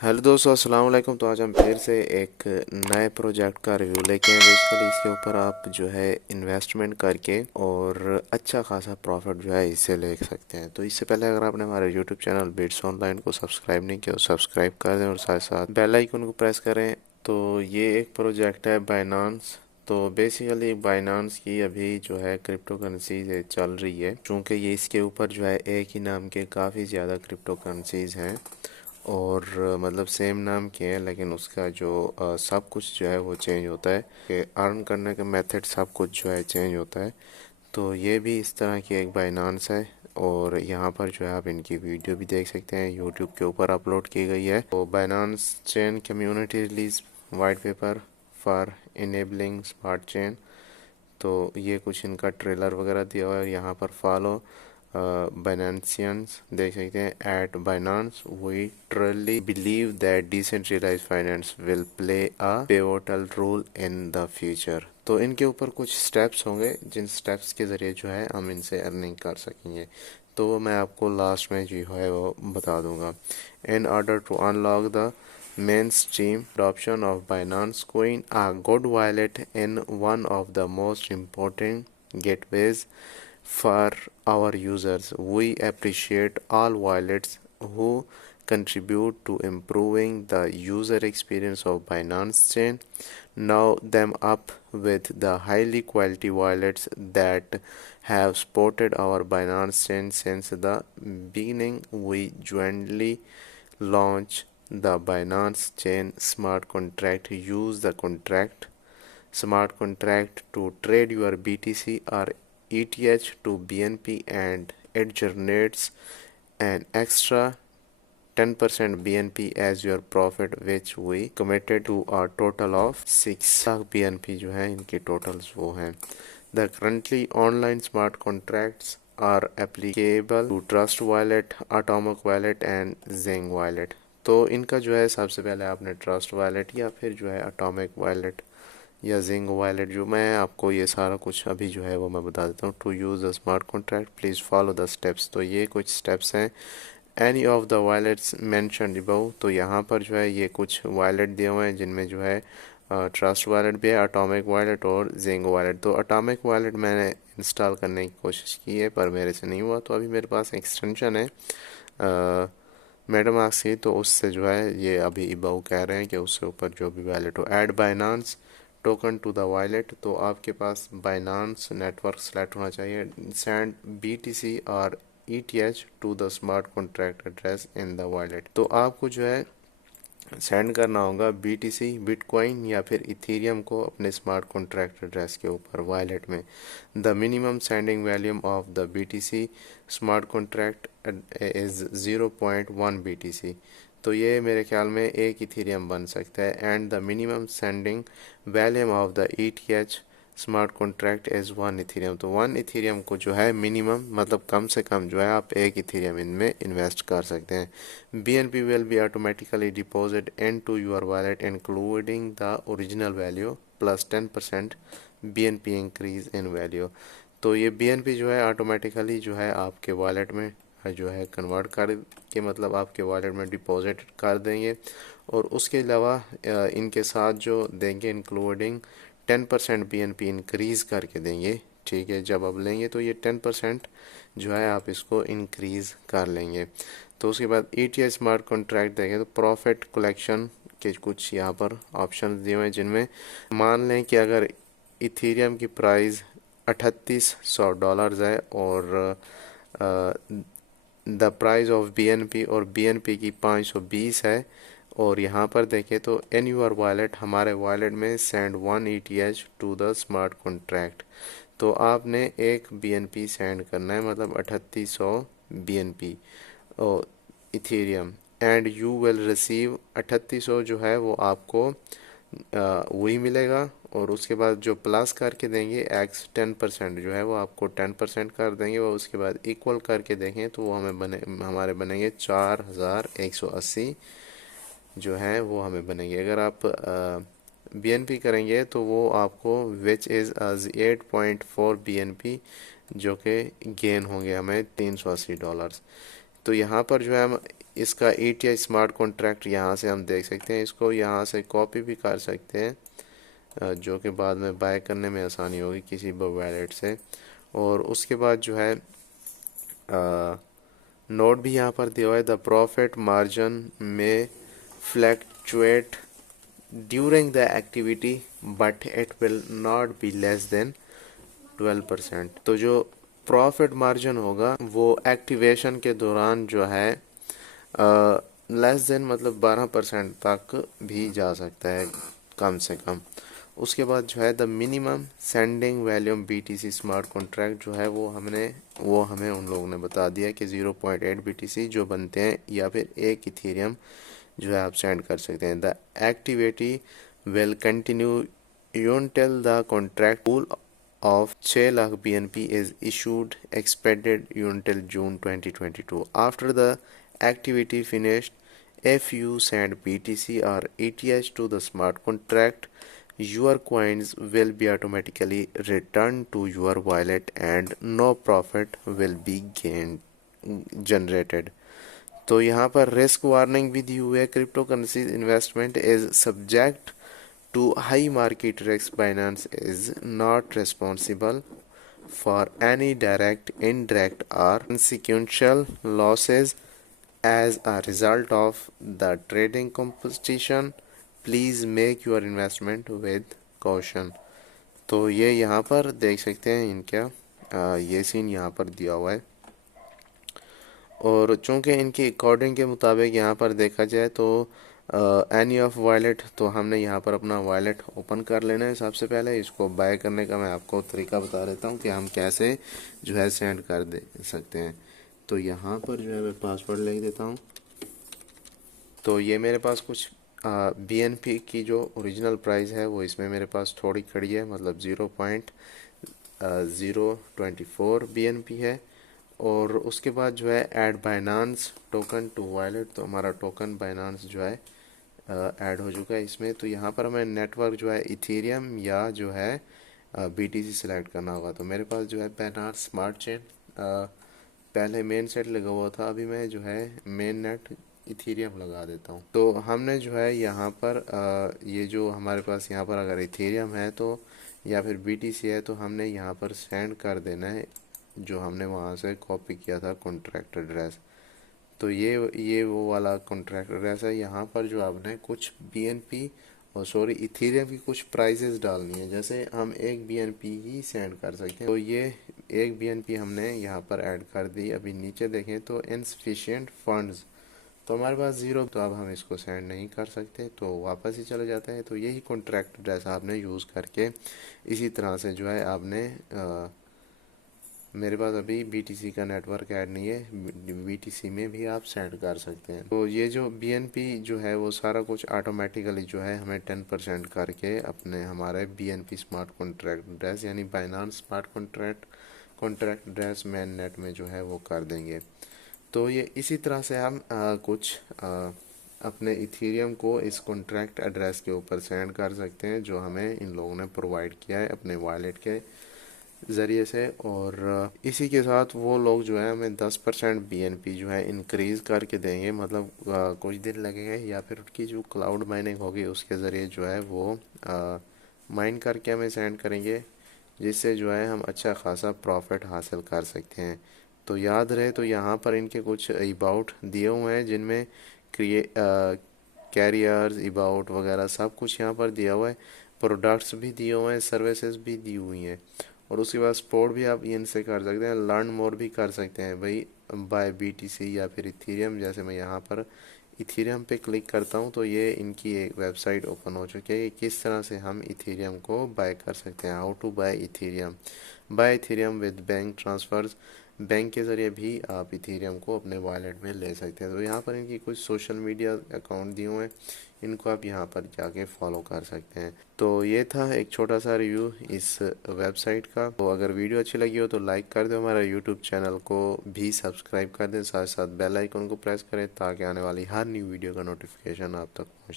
Hello दोस्तों, अस्सलाम वालेकुम। तो आज हम फिर से एक नए प्रोजेक्ट का रिव्यू लेके आए। बेसिकली इसके ऊपर आप जो है इन्वेस्टमेंट करके और अच्छा खासा प्रॉफिट जो है इससे ले सकते हैं। तो इससे पहले अगर आपने हमारे यूट्यूब चैनल बिट्स ऑनलाइन को सब्सक्राइब नहीं किया तो सब्सक्राइब कर दें और साथ साथ बेल आइकन को प्रेस करें। तो ये एक प्रोजेक्ट है बाइनांस। तो बेसिकली बाइनांस की अभी जो है क्रिप्टो करेंसीज चल रही है, चूँकि ये इसके ऊपर जो है एक ही नाम के काफ़ी ज़्यादा क्रिप्टो करेंसीज हैं और मतलब सेम नाम के हैं, लेकिन उसका जो सब कुछ जो है वो चेंज होता है कि अर्न करने का मेथड सब कुछ जो है चेंज होता है। तो ये भी इस तरह की एक बाइनांस है और यहाँ पर जो है आप इनकी वीडियो भी देख सकते हैं, यूट्यूब के ऊपर अपलोड की गई है। तो Binance chain community release white paper for enabling smart chain. तो ये कुछ इनका ट्रेलर वगैरह दिया हुआ है। यहाँ पर फॉलो बाइनेंसियंस देख सकते हैं। At Binance we truly believe that decentralised finance will play a pivotal role in the future. तो इनके ऊपर कुछ स्टेप्स होंगे जिन स्टेप्स के ज़रिए जो है हम इनसे अर्निंग कर सकेंगे। तो वो मैं आपको लास्ट में जो है वो बता दूंगा। In order to unlock the mainstream adoption of Binance Coin, a good wallet in one of the most important gateways for our users. We appreciate all wallets who contribute to improving the user experience of Binance Chain. Now them up with the highly quality wallets that have supported our Binance Chain since the beginning. We jointly launch the Binance Chain Smart Contract. Use the contract smart contract to trade your BTC or ETH to BNP, and it generates an extra 10% BNP as your profit, which we committed to a total of 6 lakh BNP जो है इनके totals वो हैं। The currently online smart contracts are applicable to Trust Wallet, Atomic Wallet and Zing Wallet। तो इनका जो है सबसे पहले आपने ट्रस्ट वॉलेट या फिर जो है अटोमिक वॉलेट या जिंग वॉलेट, जो मैं आपको ये सारा कुछ अभी जो है वो मैं बता देता हूँ। To use the smart contract please follow the steps. तो ये कुछ स्टेप्स हैं। Any of the wallets mentioned above. तो यहाँ पर जो है ये कुछ वॉलेट दिए हुए हैं जिनमें जो है ट्रस्ट वॉलेट भी है, अटोमिक वॉलेट और जिंग वॉलेट। तो अटोमिक वॉलेट मैंने इंस्टॉल करने की कोशिश की है पर मेरे से नहीं हुआ, तो अभी मेरे पास एक्सटेंशन है मेटामास्क की, तो उससे जो है ये अभी इबाऊ कह रहे हैं कि उससे ऊपर जो भी वॉलेट हो। Add Binance token to the wallet. तो आपके पास बाइनांस नेटवर्क सेलेक्ट होना चाहिए। सेंड BTC और ETH to the smart contract address in the wallet. तो आपको जो है सेंड करना होगा BTC बिटकॉइन या फिर इथेरियम को अपने स्मार्ट कॉन्ट्रैक्ट एड्रेस के ऊपर वॉलेट में। The minimum sending volume of the BTC smart contract is 0.1 BTC। तो ये मेरे ख्याल में एक इथेरियम बन सकता है। And the minimum sending volume of the ETH smart contract is 1 Ethereum. तो 1 इथेरियम को जो है मिनिमम मतलब कम से कम जो है आप एक इथेरियम इनमें इन्वेस्ट कर सकते हैं। BNP will be automatically deposited into your wallet including the original value plus 10% BNP increase in value। तो ये BNP जो है ऑटोमेटिकली जो है आपके वॉलेट में जो है कन्वर्ट कर के मतलब आपके वॉलेट में डिपॉजिट कर देंगे और उसके अलावा इनके साथ जो देंगे इंक्लूडिंग 10% BNP इंक्रीज़ करके देंगे। ठीक है, जब आप लेंगे तो ये 10% जो है आप इसको इंक्रीज़ कर लेंगे। तो उसके बाद ETH स्मार्ट कॉन्ट्रैक्ट देंगे तो प्रॉफिट कलेक्शन के कुछ यहाँ पर ऑप्शन दिए हुए हैं, जिनमें मान लें कि अगर इथेरियम की प्राइस $3800 है और द प्राइस ऑफ BNP और BNP की 520 है, और यहाँ पर देखें तो इन यूर वॉलेट हमारे वॉलेट में send 1 ETH to the smart contract. तो आपने एक BNP सेंड करना है मतलब 3800 BNP और Ethereum, and you will receive 3800 जो है वो आपको वही मिलेगा। और उसके बाद जो प्लस करके देंगे एक्स 10% जो है वो आपको 10% कर देंगे। वो उसके बाद इक्वल करके देखें तो वो हमारे बनेंगे 4180 जो है वो हमें बनेंगे। अगर आप BNP करेंगे तो वो आपको विच इज़ 8.4 BNP जो कि गेन होंगे हमें $380। तो यहाँ पर जो है हम इसका ETI स्मार्ट कॉन्ट्रैक्ट यहाँ से हम देख सकते हैं, इसको यहाँ से कॉपी भी कर सकते हैं, जो कि बाद में बाय करने में आसानी होगी किसी भी वैलेट से। और उसके बाद जो है नोट भी यहाँ पर दिया हुआ है, द प्रॉफिट मार्जिन में fluctuate during the activity but it will not be less than 12%। तो जो प्रॉफिट मार्जिन होगा वो एक्टिवेशन के दौरान जो है लेस देन मतलब 12% तक भी जा सकता है, कम से कम। उसके बाद जो है the minimum sending volume BTC smart contract जो है वो हमें उन लोगों ने बता दिया कि 0.8 BTC जो बनते हैं, या फिर एक इथेरियम जो है आप सेंड कर सकते हैं। The activity will continue until the contract pool of 6 lakh BNP is issued expected until June 2022. After the activity finished, if you send BTC or ETH to the smart contract, your coins will be automatically returned to your wallet and no profit will be generated. तो यहाँ पर risk warning भी दी हुई है, crypto currency investment is subject to high market risk. Binance is not responsible for any direct, indirect, or consequential losses as a result of the trading competition. Please make your investment with caution. तो ये यहाँ पर देख सकते हैं इनका ये scene यहाँ पर दिया हुआ है। और चूंकि इनकी अकॉर्डिंग के मुताबिक यहाँ पर देखा जाए तो एनी ऑफ वॉलेट, तो हमने यहाँ पर अपना वॉलेट ओपन कर लेना है। सबसे पहले इसको बाय करने का मैं आपको तरीका बता देता हूँ कि हम कैसे जो है सेंड कर दे सकते हैं। तो यहाँ पर जो है मैं पासवर्ड लिख देता हूँ। तो ये मेरे पास कुछ BNP की जो ओरिजिनल प्राइस है वो इसमें मेरे पास थोड़ी खड़ी है, मतलब 0.024 BNP है। और उसके बाद जो है add Binance token to wallet, तो हमारा टोकन बाइनांस जो है ऐड हो चुका है इसमें। तो यहाँ पर हमें नेटवर्क जो है इथेरियम या जो है BTC सिलेक्ट करना होगा। तो मेरे पास जो है बाइनांस स्मार्ट चेन पहले मेन सेट लगा हुआ था, अभी मैं जो है मेन नेट इथेरियम लगा देता हूँ। तो हमने जो है यहाँ पर ये जो हमारे पास यहाँ पर अगर इथेरियम है तो या फिर BTC है तो हमने यहाँ पर सेंड कर देना है जो हमने वहाँ से कॉपी किया था कॉन्ट्रैक्ट एड्रेस। तो ये वो वाला कॉन्ट्रैक्ट एड्रेस है। यहाँ पर जो आपने कुछ BNP और सॉरी इथेरियम की कुछ प्राइसेस डालनी है, जैसे हम एक BNP ही सेंड कर सकते हैं। तो ये एक BNP हमने यहाँ पर ऐड कर दी। अभी नीचे देखें तो इनसफिशिएंट फंड्स, तो हमारे पास 0, तो अब हम इसको सेंड नहीं कर सकते, तो वापस ही चले जाते हैं। तो यही कॉन्ट्रैक्ट एड्रेस आपने यूज़ करके इसी तरह से जो है आपने मेरे पास अभी BTC का नेटवर्क ऐड नहीं है, BTC में भी आप सेंड कर सकते हैं। तो ये जो BNP जो है वो सारा कुछ ऑटोमेटिकली जो है हमें 10% करके अपने हमारे BNP स्मार्ट कॉन्ट्रैक्ट एड्रेस यानी Binance smart contract address main net में जो है वो कर देंगे। तो ये इसी तरह से हम कुछ अपने इथेरियम को इस कॉन्ट्रैक्ट एड्रेस के ऊपर सेंड कर सकते हैं जो हमें इन लोगों ने प्रोवाइड किया है अपने वॉलेट के ज़रिए से। और इसी के साथ वो लोग जो है हमें 10% BNP जो है इंक्रीज़ करके देंगे, मतलब कुछ दिन लगेंगे, या फिर उनकी जो क्लाउड माइनिंग होगी उसके ज़रिए जो है वो माइन करके हमें सेंड करेंगे, जिससे जो है हम अच्छा खासा प्रॉफिट हासिल कर सकते हैं। तो याद रहे, तो यहाँ पर इनके कुछ अबाउट दिए हुए हैं जिनमें कैरियर्स अबाउट वगैरह सब कुछ यहाँ पर दिया हुआ है, प्रोडक्ट्स भी दिए हुए हैं, सर्विसेज भी दी हुई हैं। और उसके बाद सपोर्ट भी आप इनसे कर सकते हैं, लर्न मोर भी कर सकते हैं भाई बाय BTC या फिर इथेरियम। जैसे मैं यहाँ पर इथेरियम पे क्लिक करता हूँ तो ये इनकी एक वेबसाइट ओपन हो चुकी है कि किस तरह से हम इथेरियम को बाय कर सकते हैं, how to buy Ethereum with bank transfers. Bank के ज़रिए भी आप इथेरियम को अपने वॉलेट में ले सकते हैं। तो यहाँ पर इनकी कुछ सोशल मीडिया अकाउंट दिए हुए हैं, इनको आप यहाँ पर जाके फॉलो कर सकते हैं। तो ये था एक छोटा सा रिव्यू इस वेबसाइट का। तो अगर वीडियो अच्छी लगी हो तो लाइक कर दो, हमारा यूट्यूब चैनल को भी सब्सक्राइब कर दें, साथ साथ बेल आइकन को प्रेस करें ताकि आने वाली हर न्यू वीडियो का नोटिफिकेशन आप तक पहुँचे।